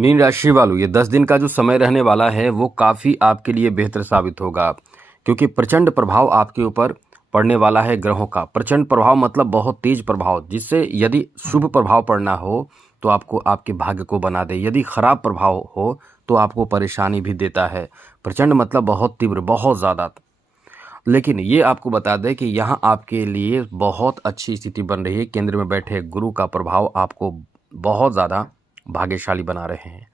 Mean राशि वालों, ये 10 दिन का जो समय रहने वाला है वो काफ़ी आपके लिए बेहतर साबित होगा, क्योंकि प्रचंड प्रभाव आपके ऊपर पड़ने वाला है ग्रहों का। प्रचंड प्रभाव मतलब बहुत तेज प्रभाव, जिससे यदि शुभ प्रभाव पड़ना हो तो आपको आपके भाग्य को बना दे, यदि खराब प्रभाव हो तो आपको परेशानी भी देता है। प्रचंड मतलब बहुत तीव्र, बहुत ज़्यादा। लेकिन ये आपको बता दें कि यहाँ आपके लिए बहुत अच्छी स्थिति बन रही है। केंद्र में बैठे गुरु का प्रभाव आपको बहुत ज़्यादा भाग्यशाली बना रहे हैं,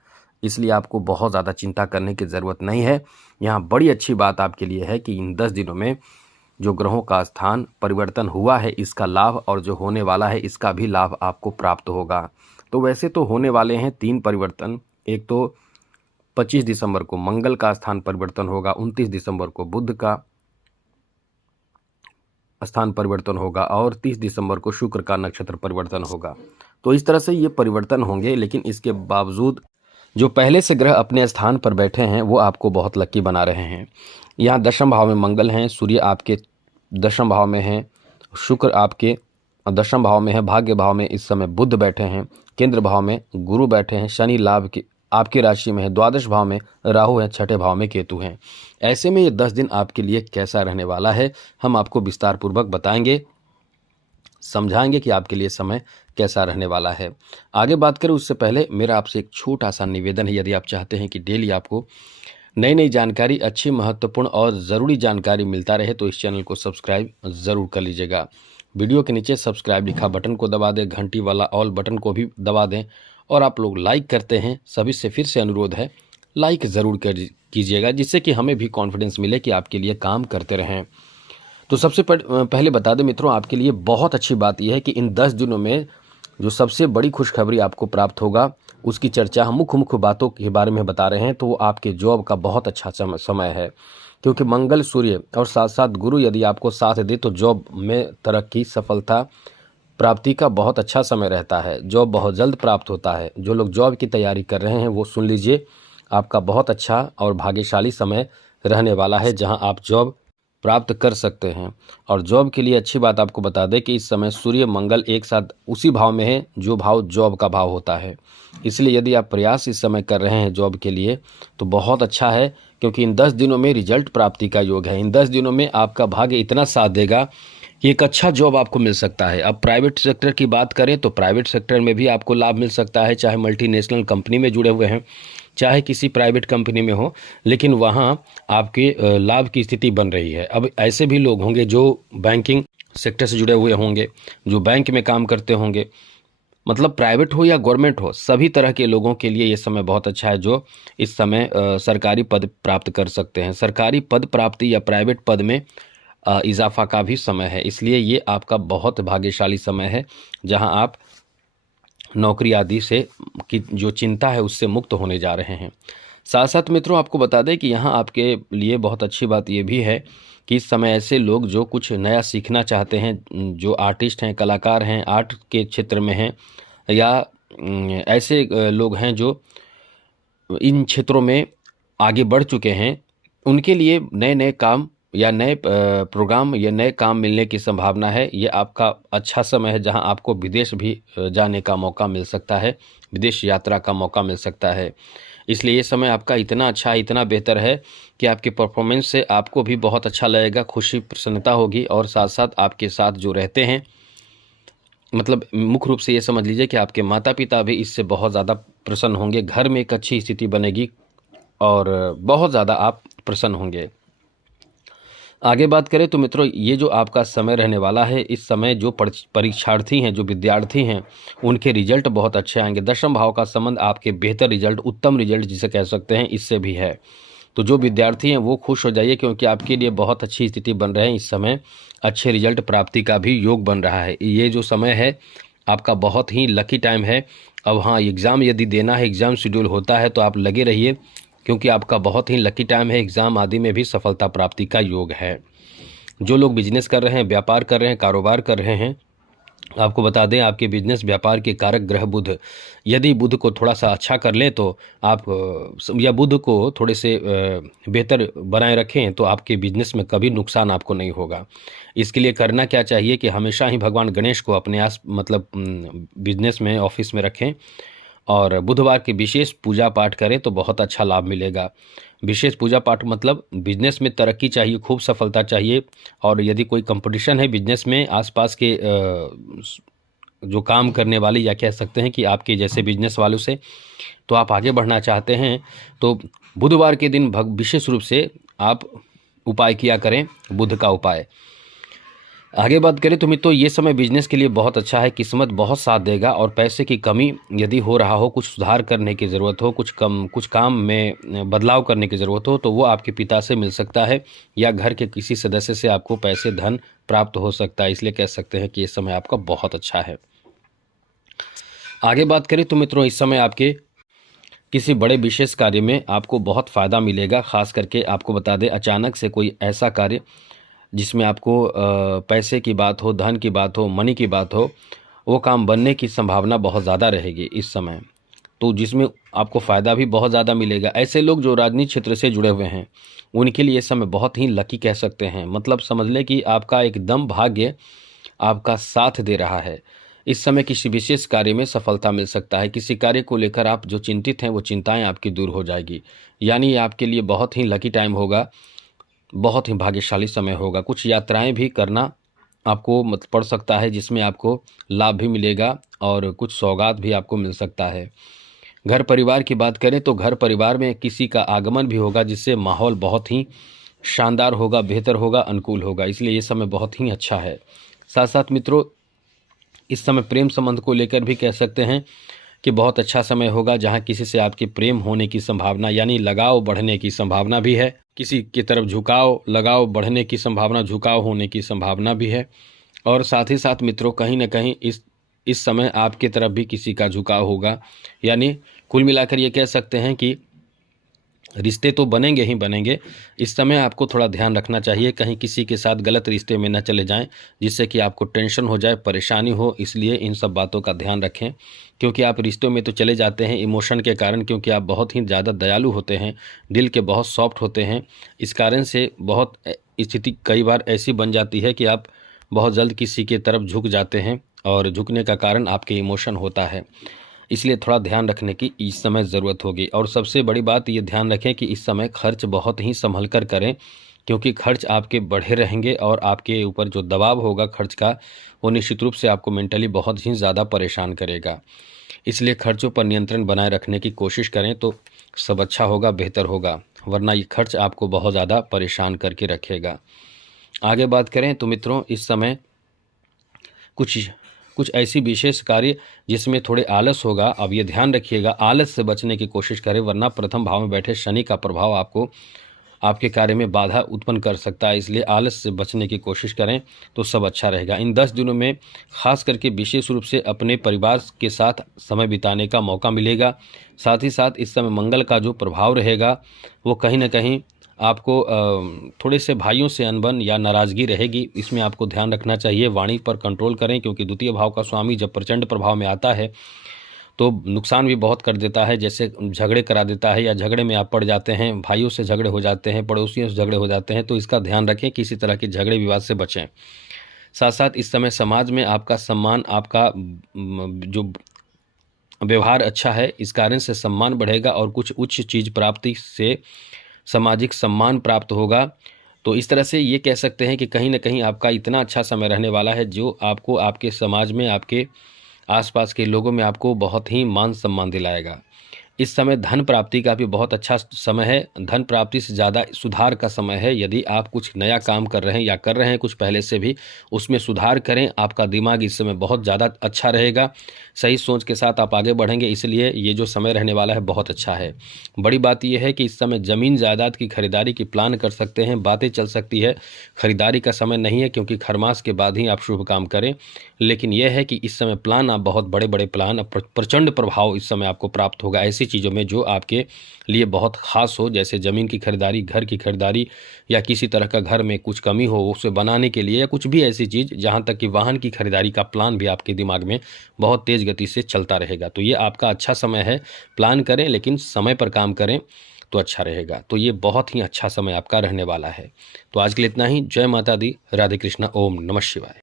इसलिए आपको बहुत ज़्यादा चिंता करने की ज़रूरत नहीं है। यहाँ बड़ी अच्छी बात आपके लिए है कि इन 10 दिनों में जो ग्रहों का स्थान परिवर्तन हुआ है इसका लाभ, और जो होने वाला है इसका भी लाभ आपको प्राप्त होगा। तो वैसे तो होने वाले हैं 3 परिवर्तन। एक तो 25 दिसंबर को मंगल का स्थान परिवर्तन होगा, 29 दिसंबर को बुध का स्थान परिवर्तन होगा और 30 दिसंबर को शुक्र का नक्षत्र परिवर्तन होगा। तो इस तरह से ये परिवर्तन होंगे, लेकिन इसके बावजूद जो पहले से ग्रह अपने स्थान पर बैठे हैं वो आपको बहुत लकी बना रहे हैं। यहाँ दशम भाव में मंगल हैं, सूर्य आपके दशम भाव में हैं, शुक्र आपके दशम भाव में है, भाग्य भाव में इस समय बुध बैठे हैं, केंद्र भाव में गुरु बैठे हैं, शनि लाभ के आपकी राशि में है, द्वादश भाव में राहु है, छठे भाव में केतु हैं। ऐसे में ये 10 दिन आपके लिए कैसा रहने वाला है हम आपको विस्तार पूर्वक बताएंगे, समझाएंगे कि आपके लिए समय कैसा रहने वाला है। आगे बात करें उससे पहले मेरा आपसे एक छोटा सा निवेदन है, यदि आप चाहते हैं कि डेली आपको नई नई जानकारी, अच्छी, महत्वपूर्ण और ज़रूरी जानकारी मिलता रहे तो इस चैनल को सब्सक्राइब ज़रूर कर लीजिएगा। वीडियो के नीचे सब्सक्राइब लिखा बटन को दबा दें, घंटी वाला ऑल बटन को भी दबा दें, और आप लोग लाइक करते हैं, सभी से फिर से अनुरोध है लाइक ज़रूर कीजिएगा, जिससे कि हमें भी कॉन्फिडेंस मिले कि आपके लिए काम करते रहें। तो सबसे पहले बता दें मित्रों, आपके लिए बहुत अच्छी बात यह है कि इन 10 दिनों में जो सबसे बड़ी खुशखबरी आपको प्राप्त होगा उसकी चर्चा हम मुख्य बातों के बारे में बता रहे हैं। तो वो आपके जॉब का बहुत अच्छा समय है, क्योंकि मंगल, सूर्य और साथ साथ गुरु यदि आपको साथ दे तो जॉब में तरक्की, सफलता प्राप्ति का बहुत अच्छा समय रहता है। जॉब बहुत जल्द प्राप्त होता है। जो लोग जॉब की तैयारी कर रहे हैं वो सुन लीजिए, आपका बहुत अच्छा और भाग्यशाली समय रहने वाला है जहां आप जॉब प्राप्त कर सकते हैं। और जॉब के लिए अच्छी बात आपको बता दें कि इस समय सूर्य मंगल एक साथ उसी भाव में है जो भाव जॉब का भाव होता है। इसलिए यदि आप प्रयास इस समय कर रहे हैं जॉब के लिए तो बहुत अच्छा है, क्योंकि इन 10 दिनों में रिजल्ट प्राप्ति का योग है। इन 10 दिनों में आपका भाग्य इतना साथ देगा कि एक अच्छा जॉब आपको मिल सकता है। अब प्राइवेट सेक्टर की बात करें तो प्राइवेट सेक्टर में भी आपको लाभ मिल सकता है, चाहे मल्टीनेशनल कंपनी में जुड़े हुए हैं, चाहे किसी प्राइवेट कंपनी में हो, लेकिन वहाँ आपके लाभ की स्थिति बन रही है। अब ऐसे भी लोग होंगे जो बैंकिंग सेक्टर से जुड़े हुए होंगे, जो बैंक में काम करते होंगे, मतलब प्राइवेट हो या गवर्नमेंट हो, सभी तरह के लोगों के लिए ये समय बहुत अच्छा है जो इस समय सरकारी पद प्राप्त कर सकते हैं। सरकारी पद प्राप्ति या प्राइवेट पद में इजाफा का भी समय है, इसलिए ये आपका बहुत भाग्यशाली समय है जहां आप नौकरी आदि से की जो चिंता है उससे मुक्त होने जा रहे हैं। साथ साथ मित्रों आपको बता दें कि यहाँ आपके लिए बहुत अच्छी बात ये भी है कि इस समय ऐसे लोग जो कुछ नया सीखना चाहते हैं, जो आर्टिस्ट हैं, कलाकार हैं, आर्ट के क्षेत्र में हैं, या ऐसे लोग हैं जो इन क्षेत्रों में आगे बढ़ चुके हैं, उनके लिए नए नए काम या नए प्रोग्राम या नए काम मिलने की संभावना है। ये आपका अच्छा समय है जहां आपको विदेश भी जाने का मौका मिल सकता है, विदेश यात्रा का मौका मिल सकता है। इसलिए ये समय आपका इतना अच्छा, इतना बेहतर है कि आपके परफॉर्मेंस से आपको भी बहुत अच्छा लगेगा, खुशी प्रसन्नता होगी, और साथ साथ आपके साथ जो रहते हैं, मतलब मुख्य रूप से ये समझ लीजिए कि आपके माता पिता भी इससे बहुत ज़्यादा प्रसन्न होंगे। घर में एक अच्छी स्थिति बनेगी और बहुत ज़्यादा आप प्रसन्न होंगे। आगे बात करें तो मित्रों, ये जो आपका समय रहने वाला है, इस समय जो परीक्षार्थी हैं, जो विद्यार्थी हैं, उनके रिजल्ट बहुत अच्छे आएंगे। दशम भाव का संबंध आपके बेहतर रिजल्ट, उत्तम रिजल्ट जिसे कह सकते हैं, इससे भी है। तो जो विद्यार्थी हैं वो खुश हो जाइए, क्योंकि आपके लिए बहुत अच्छी स्थिति बन रहे हैं। इस समय अच्छे रिजल्ट प्राप्ति का भी योग बन रहा है। ये जो समय है आपका बहुत ही लकी टाइम है। अब हाँ, एग्ज़ाम यदि देना है, एग्ज़ाम शेड्यूल होता है तो आप लगे रहिए, क्योंकि आपका बहुत ही लकी टाइम है। एग्ज़ाम आदि में भी सफलता प्राप्ति का योग है। जो लोग बिजनेस कर रहे हैं, व्यापार कर रहे हैं, कारोबार कर रहे हैं, आपको बता दें आपके बिजनेस व्यापार के कारक ग्रह बुध, यदि बुध को थोड़ा सा अच्छा कर लें तो आप या बुध को थोड़े से बेहतर बनाए रखें तो आपके बिजनेस में कभी नुकसान आपको नहीं होगा। इसके लिए करना क्या चाहिए कि हमेशा ही भगवान गणेश को अपने आस मतलब बिजनेस में, ऑफिस में रखें, और बुधवार के विशेष पूजा पाठ करें तो बहुत अच्छा लाभ मिलेगा। विशेष पूजा पाठ मतलब बिजनेस में तरक्की चाहिए, खूब सफलता चाहिए, और यदि कोई कंपटीशन है बिजनेस में आसपास के जो काम करने वाले या कह सकते हैं कि आपके जैसे बिजनेस वालों से, तो आप आगे बढ़ना चाहते हैं तो बुधवार के दिन विशेष रूप से आप उपाय किया करें, बुध का उपाय। आगे बात करें तो मित्रों, ये समय बिजनेस के लिए बहुत अच्छा है, किस्मत बहुत साथ देगा, और पैसे की कमी यदि हो रहा हो, कुछ सुधार करने की ज़रूरत हो, कुछ काम में बदलाव करने की ज़रूरत हो, तो वो आपके पिता से मिल सकता है या घर के किसी सदस्य से आपको पैसे धन प्राप्त हो सकता है। इसलिए कह सकते हैं कि ये समय आपका बहुत अच्छा है। आगे बात करें तो मित्रों, इस समय आपके किसी बड़े विशेष कार्य में आपको बहुत फ़ायदा मिलेगा। ख़ास करके आपको बता दें, अचानक से कोई ऐसा कार्य जिसमें आपको पैसे की बात हो, धन की बात हो, मनी की बात हो, वो काम बनने की संभावना बहुत ज़्यादा रहेगी इस समय, तो जिसमें आपको फ़ायदा भी बहुत ज़्यादा मिलेगा। ऐसे लोग जो राजनीतिक क्षेत्र से जुड़े हुए हैं उनके लिए इस समय बहुत ही लकी कह सकते हैं। मतलब समझ लें कि आपका एकदम भाग्य आपका साथ दे रहा है। इस समय किसी विशेष कार्य में सफलता मिल सकता है। किसी कार्य को लेकर आप जो चिंतित हैं वो चिंताएं आपकी दूर हो जाएगी। यानी आपके लिए बहुत ही लकी टाइम होगा, बहुत ही भाग्यशाली समय होगा। कुछ यात्राएं भी करना आपको पड़ सकता है, जिसमें आपको लाभ भी मिलेगा और कुछ सौगात भी आपको मिल सकता है। घर परिवार की बात करें तो घर परिवार में किसी का आगमन भी होगा, जिससे माहौल बहुत ही शानदार होगा, बेहतर होगा, अनुकूल होगा। इसलिए ये समय बहुत ही अच्छा है। साथ साथ मित्रों, इस समय प्रेम संबंध को लेकर भी कह सकते हैं कि बहुत अच्छा समय होगा, जहां किसी से आपके प्रेम होने की संभावना यानी लगाव बढ़ने की संभावना भी है। किसी की तरफ झुकाव, लगाव बढ़ने की संभावना, झुकाव होने की संभावना भी है। और साथ ही साथ मित्रों, कहीं ना कहीं इस समय आपकी तरफ भी किसी का झुकाव होगा। यानी कुल मिलाकर ये कह सकते हैं कि रिश्ते तो बनेंगे ही बनेंगे। इस समय आपको थोड़ा ध्यान रखना चाहिए, कहीं किसी के साथ गलत रिश्ते में न चले जाएं, जिससे कि आपको टेंशन हो जाए, परेशानी हो। इसलिए इन सब बातों का ध्यान रखें, क्योंकि आप रिश्तों में तो चले जाते हैं इमोशन के कारण, क्योंकि आप बहुत ही ज़्यादा दयालु होते हैं, दिल के बहुत सॉफ्ट होते हैं। इस कारण से बहुत स्थिति कई बार ऐसी बन जाती है कि आप बहुत जल्द किसी के तरफ झुक जाते हैं, और झुकने का कारण आपके इमोशन होता है। इसलिए थोड़ा ध्यान रखने की इस समय ज़रूरत होगी। और सबसे बड़ी बात ये ध्यान रखें कि इस समय खर्च बहुत ही संभल कर करें, क्योंकि खर्च आपके बढ़े रहेंगे और आपके ऊपर जो दबाव होगा खर्च का, वो निश्चित रूप से आपको मेंटली बहुत ही ज़्यादा परेशान करेगा। इसलिए खर्चों पर नियंत्रण बनाए रखने की कोशिश करें तो सब अच्छा होगा, बेहतर होगा, वरना ये खर्च आपको बहुत ज़्यादा परेशान करके रखेगा। आगे बात करें तो मित्रों, इस समय कुछ ऐसी विशेष कार्य जिसमें थोड़े आलस होगा। अब ये ध्यान रखिएगा, आलस से बचने की कोशिश करें, वरना प्रथम भाव में बैठे शनि का प्रभाव आपको आपके कार्य में बाधा उत्पन्न कर सकता है। इसलिए आलस से बचने की कोशिश करें तो सब अच्छा रहेगा। इन 10 दिनों में खास करके विशेष रूप से अपने परिवार के साथ समय बिताने का मौका मिलेगा। साथ ही साथ इस समय मंगल का जो प्रभाव रहेगा वो कहीं ना कहीं आपको थोड़े से भाइयों से अनबन या नाराज़गी रहेगी। इसमें आपको ध्यान रखना चाहिए, वाणी पर कंट्रोल करें, क्योंकि द्वितीय भाव का स्वामी जब प्रचंड प्रभाव में आता है तो नुकसान भी बहुत कर देता है। जैसे झगड़े करा देता है, या झगड़े में आप पड़ जाते हैं, भाइयों से झगड़े हो जाते हैं, पड़ोसियों से झगड़े हो जाते हैं, तो इसका ध्यान रखें, किसी तरह के झगड़े विवाद से बचें। साथ साथ इस समय समाज में आपका सम्मान, आपका जो व्यवहार अच्छा है, इस कारण से सम्मान बढ़ेगा और कुछ उच्च चीज़ प्राप्ति से सामाजिक सम्मान प्राप्त होगा। तो इस तरह से ये कह सकते हैं कि कहीं ना कहीं आपका इतना अच्छा समय रहने वाला है, जो आपको आपके समाज में, आपके आसपास के लोगों में आपको बहुत ही मान सम्मान दिलाएगा। इस समय धन प्राप्ति का भी बहुत अच्छा समय है। धन प्राप्ति से ज़्यादा सुधार का समय है। यदि आप कुछ नया काम कर रहे हैं या कर रहे हैं कुछ पहले से भी, उसमें सुधार करें। आपका दिमाग इस समय बहुत ज़्यादा अच्छा रहेगा, सही सोच के साथ आप आगे बढ़ेंगे। इसलिए ये जो समय रहने वाला है बहुत अच्छा है। बड़ी बात यह है कि इस समय ज़मीन जायदाद की खरीदारी की प्लान कर सकते हैं, बातें चल सकती है। खरीदारी का समय नहीं है, क्योंकि खरमास के बाद ही आप शुभ काम करें। लेकिन यह है कि इस समय प्लान, आप बहुत बड़े बड़े प्लान, प्रचंड प्रभाव इस समय आपको प्राप्त होगा ऐसी चीज़ों में जो आपके लिए बहुत खास हो, जैसे ज़मीन की खरीदारी, घर की खरीदारी, या किसी तरह का घर में कुछ कमी हो उसे बनाने के लिए, या कुछ भी ऐसी चीज़, जहाँ तक कि वाहन की खरीदारी का प्लान भी आपके दिमाग में बहुत तेज़ गति से चलता रहेगा। तो ये आपका अच्छा समय है। प्लान करें लेकिन समय पर काम करें तो अच्छा रहेगा। तो ये बहुत ही अच्छा समय आपका रहने वाला है। तो आज के लिए इतना ही। जय माता दी, राधे कृष्णा, ओम नमः शिवाय।